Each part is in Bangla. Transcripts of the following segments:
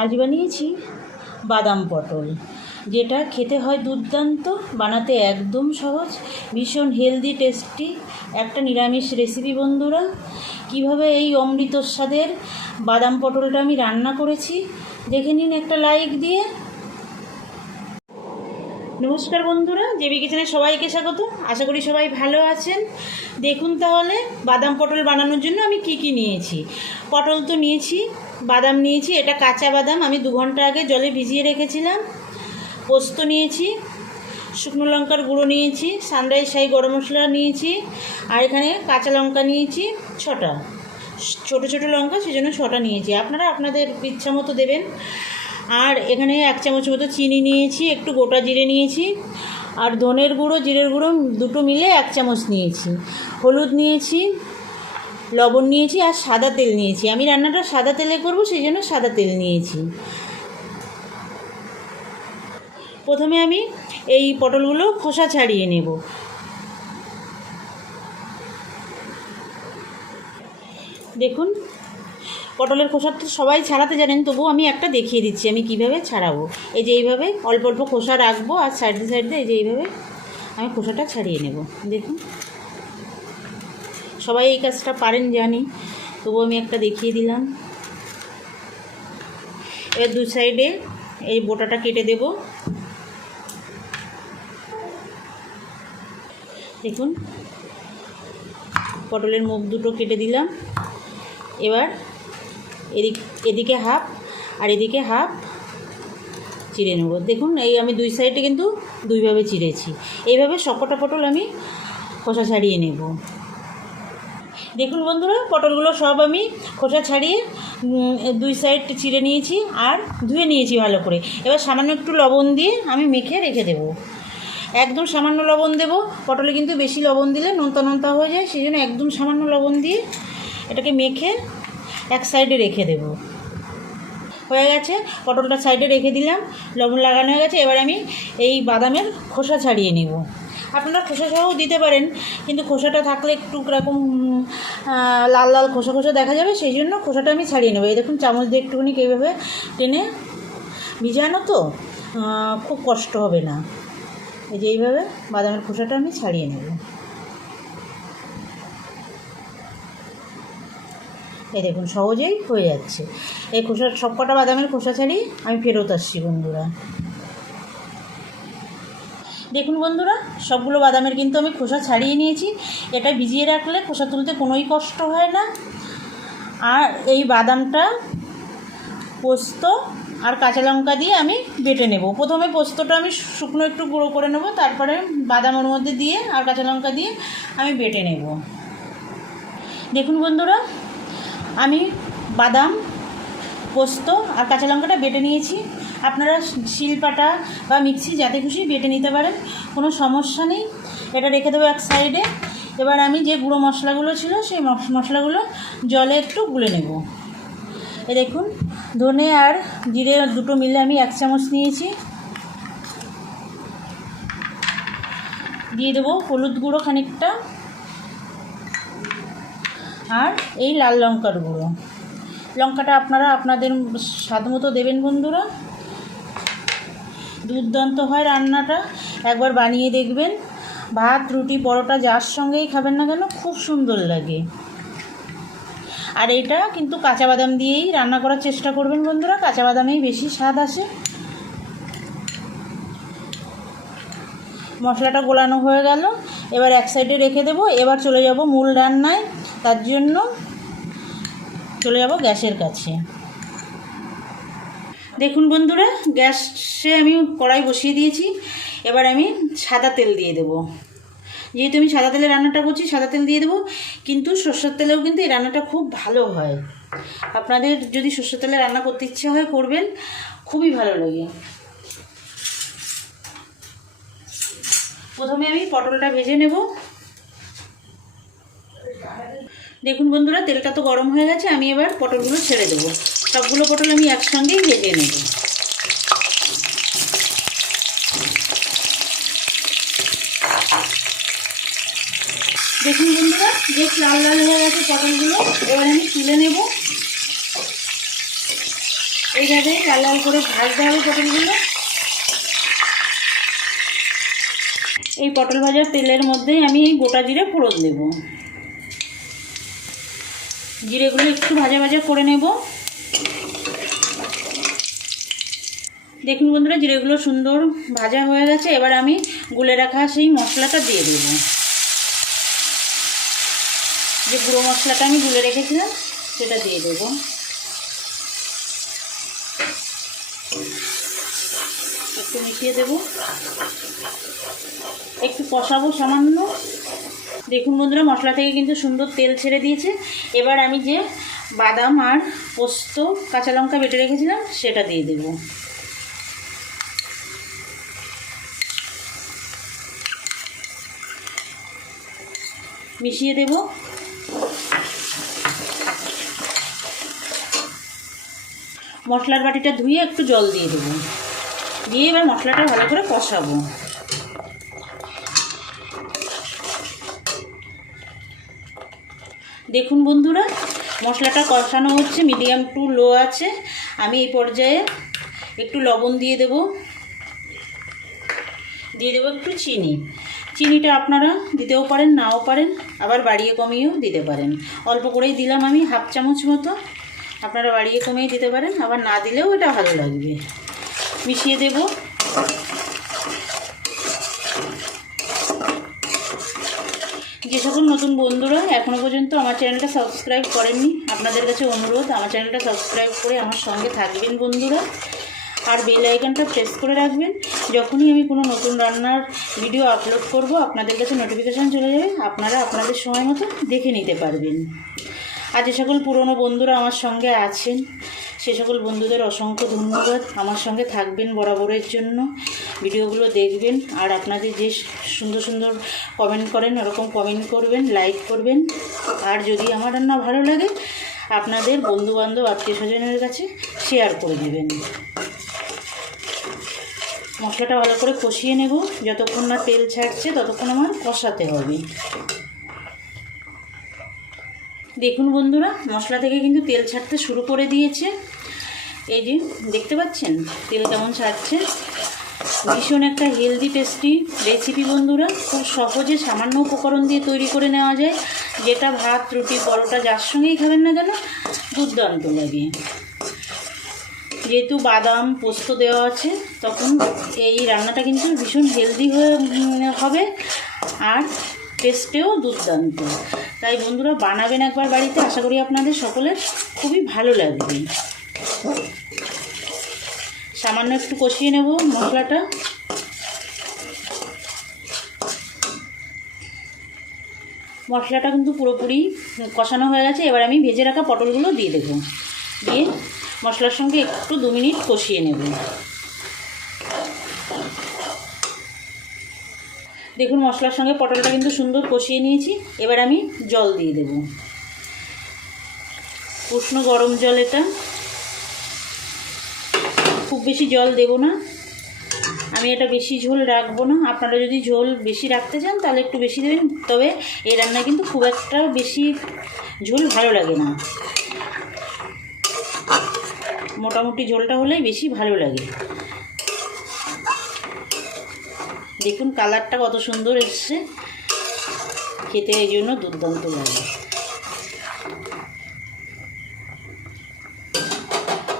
আজ বানিয়েছি বাদাম পটল, যেটা খেতে হয় দুর্দান্ত, বানাতে একদম সহজ, ভীষণ হেলদি টেস্টি একটা নিরামিষ রেসিপি। বন্ধুরা, কিভাবে এই অমৃত স্বাদের বাদাম পটলটা আমি রান্না করেছি দেখে নিন একটা লাইক দিয়ে। নমস্কার বন্ধুরা, জেবি কিচেনে সবাইকে স্বাগত। আশা করি সবাই ভালো আছেন। দেখুন তাহলে বাদাম পটল বানানোর জন্য আমি কি কি নিয়েছি। পটল তো নিয়েছি, বাদাম নিয়েছি, এটা কাঁচা বাদাম আমি 2 ঘন্টা আগে জলে ভিজিয়ে রেখেছিলাম। পোস্ত নিয়েছি, শুকনো লঙ্কার গুঁড়ো নিয়েছি, সানরাইজ শাহি গরম মশলা নিয়েছি, আর এখানে কাঁচা লঙ্কা নিয়েছি 6টা, ছোটো ছোটো লঙ্কা, সেজন্য 6টা নিয়েছি। আপনারা আপনাদের ইচ্ছা মতো দেবেন। আর এখানে 1 চামচ মতো চিনি নিয়েছি, একটু গোটা জিরে নিয়েছি, আর ধনের গুঁড়ো জিরের গুঁড়ো দুটো মিলে 1 চামচ নিয়েছি, হলুদ নিয়েছি, লবণ নিয়েছি, আর সাদা তেল নিয়েছি। আমি রান্নাটা সাদা তেলে করব, সেই জন্য সাদা তেল নিয়েছি। প্রথমে আমি এই পটলগুলো খোসা ছাড়িয়ে নেব। দেখুন, পটলের খোসা তো সবাই ছাড়াতে জানেন, তবুও আমি একটা দেখিয়ে দিচ্ছি আমি কিভাবে ছাড়াবো। এই যে এইভাবে অল্প অল্প খোসা রাখবো, আর সাইডে সাইডে এই যে এইভাবে আমি খোসাটা ছাড়িয়ে নেব। দেখুন, সবাই এই কাজটা পারেন জানি, তবুও আমি একটা দেখিয়ে দিলাম। এবার 2 সাইডে এই বোটাটা কেটে দেব। দেখুন, পটলের মুখ দুটো কেটে দিলাম। এবার এদিকে হাফ আর এদিকে হাফ চিড়ে নেব। দেখুন, এই আমি 2 সাইডে কিন্তু 2ভাবে চিড়েছি। এইভাবে সবকটা পটল আমি খোসা ছাড়িয়ে নেব। দেখুন বন্ধুরা, পটলগুলো সব আমি খোসা ছাড়িয়ে 2 সাইড চিড়ে নিয়েছি আর ধুয়ে নিয়েছি ভালো করে। এবার সামান্য একটু লবণ দিয়ে আমি মেখে রেখে দেব। একদম সামান্য লবণ দেব, পটলে কিন্তু বেশি লবণ দিলে নোনতা নোনতা হয়ে যায়, সেই জন্য একদম সামান্য লবণ দিয়ে এটাকে মেখে এক সাইডে রেখে দেব। হয়ে গেছে, পটলটা সাইডে রেখে দিলাম, লবণ লাগানো হয়ে গেছে। এবার আমি এই বাদামের খোসা ছাড়িয়ে নেব। আপনারা খোসা সহও দিতে পারেন, কিন্তু খোসাটা থাকলে একটু এরকম লাল লাল খোসা খোসা দেখা যাবে, সেই জন্য খোসাটা আমি ছাড়িয়ে নেব। এই দেখুন, চামচ দিয়ে একটুখানি এইভাবে টেনে, ভিজানো তো খুব কষ্ট হবে না। এই যে এইভাবে বাদামের খোসাটা আমি ছাড়িয়ে নেব। এই দেখুন, সহজেই হয়ে যাচ্ছে। এই খোসা সবকটা বাদামের খোসা ছাড়িয়ে আমি ফেরত আসছি বন্ধুরা। দেখুন বন্ধুরা, সবগুলো বাদামের কিন্তু আমি খোসা ছাড়িয়ে নিয়েছি। এটা ভিজিয়ে রাখলে খোসা তুলতে কোনোই কষ্ট হয় না। আর এই বাদামটা পোস্ত আর কাঁচা লঙ্কা দিয়ে আমি বেটে নেব। প্রথমে পোস্তটা আমি শুকনো একটু গুঁড়ো করে নেব, তারপরে বাদামের মধ্যে দিয়ে আর কাঁচা লঙ্কা দিয়ে আমি বেটে নেব। দেখুন বন্ধুরা, আমি বাদাম, পোস্ত আর কাঁচা লঙ্কাটা বেটে নিয়েছি। আপনারা শিলপাটা বা মিক্সি যাতে খুশি বেটে নিতে পারেন, কোনো সমস্যা নেই। এটা রেখে দেবো এক সাইডে। এবার আমি যে গুঁড়ো মশলাগুলো ছিল সেই মশলাগুলো জলে একটু গুলে নেব। এ দেখুন, ধনে আর জিরে দুটো মিলে আমি 1 চামচ নিয়েছি। দিয়ে দেবো হলুদ গুঁড়ো খানিকটা, আর এই লাল লঙ্কার গুঁড়ো। লঙ্কাটা আপনারা আপনাদের স্বাদ মতো দেবেন বন্ধুরা। দুর্দান্ত হয় রান্নাটা, একবার বানিয়ে দেখবেন। ভাত, রুটি, পরোটা যার সঙ্গেই খাবেন না কেন, খুব সুন্দর লাগে। আর এটা কিন্তু কাঁচা বাদাম দিয়েই রান্না করার চেষ্টা করবেন বন্ধুরা, কাঁচা বাদামেই বেশি স্বাদ আসে। মশলাটা গোলানো হয়ে গেল, এবার এক সাইডে রেখে দেব। এবার চলে যাব মূল রান্নায়, তার জন্য চলে যাব গ্যাসের কাছে। দেখুন বন্ধুরা, গ্যাসে আমি কড়াই বসিয়ে দিয়েছি। এবার আমি সাদা তেল দিয়ে দেব। যেহেতু আমি সাদা তেলে রান্নাটা করছি, সাদা তেল দিয়ে দেবো। কিন্তু সরষের তেলেও কিন্তু এই রান্নাটা খুব ভালো হয়। আপনাদের যদি সরষের তেলে রান্না করতে ইচ্ছে হয়, করবেন, খুবই ভালো লাগে। প্রথমে আমি পটলটা ভেজে নেব। দেখুন বন্ধুরা, তেলটা তো গরম হয়ে গেছে, আমি এবার পটলগুলো ছেড়ে দেবো। সবগুলো পটল আমি একসঙ্গেই ভেজে নেব। দেখুন বন্ধুরা, বেশ লাল লাল হয়ে গেছে পটলগুলো। এবার আমি তুলে নেব। এইভাবে লাল লাল করে ভাজতে হবে পটলগুলো। এই পটল ভাজার তেলের মধ্যেই আমি এই গোটা জিরে ফোড়ন দেব। জিরেগুলো একটু ভাজা ভাজা করে নেব। দেখুন বন্ধুরা, জিরেগুলো সুন্দর ভাজা হয়ে গেছে। এবার আমি গুলে রাখা সেই মশলাটা দিয়ে দেব। যে গুঁড়ো মশলাটা আমি গুলে রেখেছিলাম সেটা দিয়ে দেব। একটু মিশিয়ে দেব, একটু কষাবো সামান্য। দেখুন বন্ধুরা, মশলা থেকে কিন্তু সুন্দর তেল ছেড়ে দিয়েছে। এবার আমি যে বাদাম আর পোস্ত কাঁচা লঙ্কা বেটে রেখেছিলাম সেটা দিয়ে দেব। মিশিয়ে দেব। মশলার বাটিটা ধুয়ে একটু জল দিয়ে দেবো, দিয়ে এবার মশলাটা ভালো করে কষাবো। দেখুন বন্ধুরা, মশলাটা কষানো হচ্ছে, মিডিয়াম টু লো আছে। আমি এই পর্যায়ে একটু লবণ দিয়ে দেব, একটু চিনি। চিনিটা আপনারা দিতেও পারেন, নাও পারেন, আবার বাড়িয়ে কমিয়েও দিতে পারেন। অল্প করেই দিলাম আমি, 1/2 চামচ মতো। আপনারা বাড়িয়ে কমিয়ে দিতে পারেন, আবার না দিলেও এটা ভালো লাগবে। মিশিয়ে দেব। যে সকল নতুন বন্ধুরা এখনও পর্যন্ত আমার চ্যানেলটা সাবস্ক্রাইব করেননি, আপনাদের কাছে অনুরোধ আমার চ্যানেলটা সাবস্ক্রাইব করে আমার সঙ্গে থাকবেন বন্ধুরা। আর বেল আইকনটা প্রেস করে রাখবেন। যখনই আমি কোনো নতুন রান্নার ভিডিও আপলোড করব আপনাদের কাছে নোটিফিকেশান চলে যাবে, আপনারা আপনাদের সময় মতো দেখে নিতে পারবেন। আর যে সকল পুরনো বন্ধুরা আমার সঙ্গে আছেন সে সকল বন্ধুদের অসংখ্য ধন্যবাদ। আমার সঙ্গে থাকবেন বরাবরের জন্য, ভিডিওগুলো দেখবেন। আর আপনাদের যে সুন্দর সুন্দর কমেন্ট করেন ওরকম কমেন্ট করবেন, লাইক করবেন। আর যদি আমার রান্না ভালো লাগে আপনাদের বন্ধুবান্ধব আত্মীয় স্বজনের কাছে শেয়ার করে দেবেন। মশলাটা ভালো করে কষিয়ে নেব, যতক্ষণ না তেল ছাড়ছে ততক্ষণ আমার কষাতে হবে। দেখুন বন্ধুরা, মশলা থেকে কিন্তু তেল ছাড়তে শুরু করে দিয়েছে। এই যে দেখতে পাচ্ছেন তেল কেমন ছাড়ছে। ভীষণ একটা হেলদি টেস্টি রেসিপি বন্ধুরা, খুব সহজে সামান্য উপকরণ দিয়ে তৈরি করে নেওয়া যায়, যেটা ভাত, রুটি, পরোটা যার সঙ্গেই খাবেন না কেন দুর্দান্ত লাগে। যেহেতু বাদাম পোস্ত দেওয়া আছে তখন এই রান্নাটা কিন্তু ভীষণ হেলদি হবে আর টেস্টেও দুর্দান্ত। তাই বন্ধুরা বানাবেন একবার বাড়িতে, আশা করি আপনাদের সকলের খুবই ভালো লাগবে। সামান্য একটু কষিয়ে নেব মশলাটা। মশলাটা কিন্তু পুরোপুরি কষানো হয়ে গেছে। এবার আমি ভেজে রাখা পটলগুলো দিয়ে দেব, দিয়ে মশলার সঙ্গে একটু 2 মিনিট কষিয়ে নেব। দেখুন মশলার সঙ্গে পটলটা কিন্তু সুন্দর কষিয়ে নিয়েছি। এবার আমি জল দিয়ে দেব, উষ্ণ গরম জল। এটা খুব বেশি জল দেব না, আমি এটা বেশি ঝোল রাখবো না। আপনারা যদি ঝোল বেশি রাখতে চান তাহলে একটু বেশি দেবেন, তবে এই রান্নায় কিন্তু খুব একটা বেশি ঝোল ভালো লাগে না, মোটামুটি ঝোলটা হলেই বেশি ভালো লাগে। দেখুন কালারটা কত সুন্দর এসছে, খেতে এই জন্য দুর্দান্ত লাগে।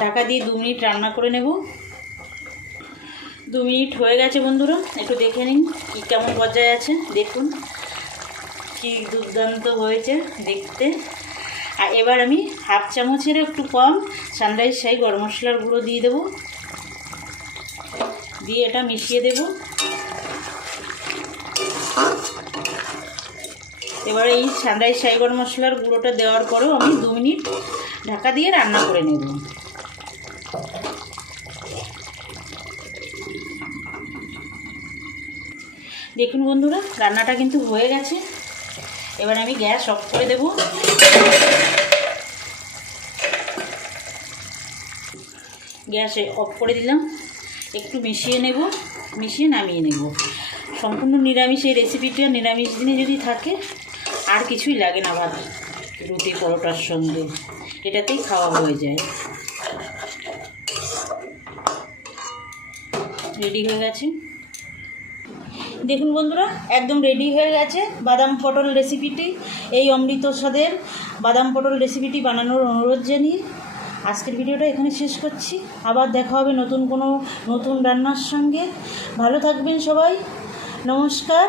ঢাকা দিয়ে 2 মিনিট রান্না করে নেব। 2 মিনিট হয়ে গেছে বন্ধুরা, একটু দেখে নিন কি কেমন পর্যায়ে আছে। দেখুন কি দুর্দান্ত হয়েছে দেখতে। আর এবার আমি 1/2 চামচের একটু কম সানরাইজ শাহী গরম মশলার গুঁড়ো দিয়ে দেব, দিয়ে এটা মিশিয়ে দেব। এবার এই সানরাইজ শাহী গরম মশলার গুঁড়োটা দেওয়ার পরেও আমি 2 মিনিট ঢাকা দিয়ে রান্না করে নেব। দেখুন বন্ধুরা রান্নাটা কিন্তু হয়ে গেছে। এবার আমি গ্যাস অফ করে দেব। গ্যাস অফ করে দিলাম, একটু মিশিয়ে নেব, মিশিয়ে নামিয়ে নেব। সম্পূর্ণ নিরামিষ এই রেসিপিটা, নিরামিষ দিনে যদি থাকে আর কিছুই লাগে না, ভাত, রুটি, পরোটার সঙ্গে এটাতেই খাওয়া হয়ে যায়। রেডি হয়ে গেছে। দেখুন বন্ধুরা, একদম রেডি হয়ে গেছে বাদাম পটল রেসিপিটি। এই অমৃত স্বাদের বাদাম পটল রেসিপিটি বানানোর অনুরোধ জানিয়ে আজকের ভিডিওটা এখানে শেষ করছি। আবার দেখা হবে নতুন রান্নার সঙ্গে। ভালো থাকবেন সবাই। নমস্কার।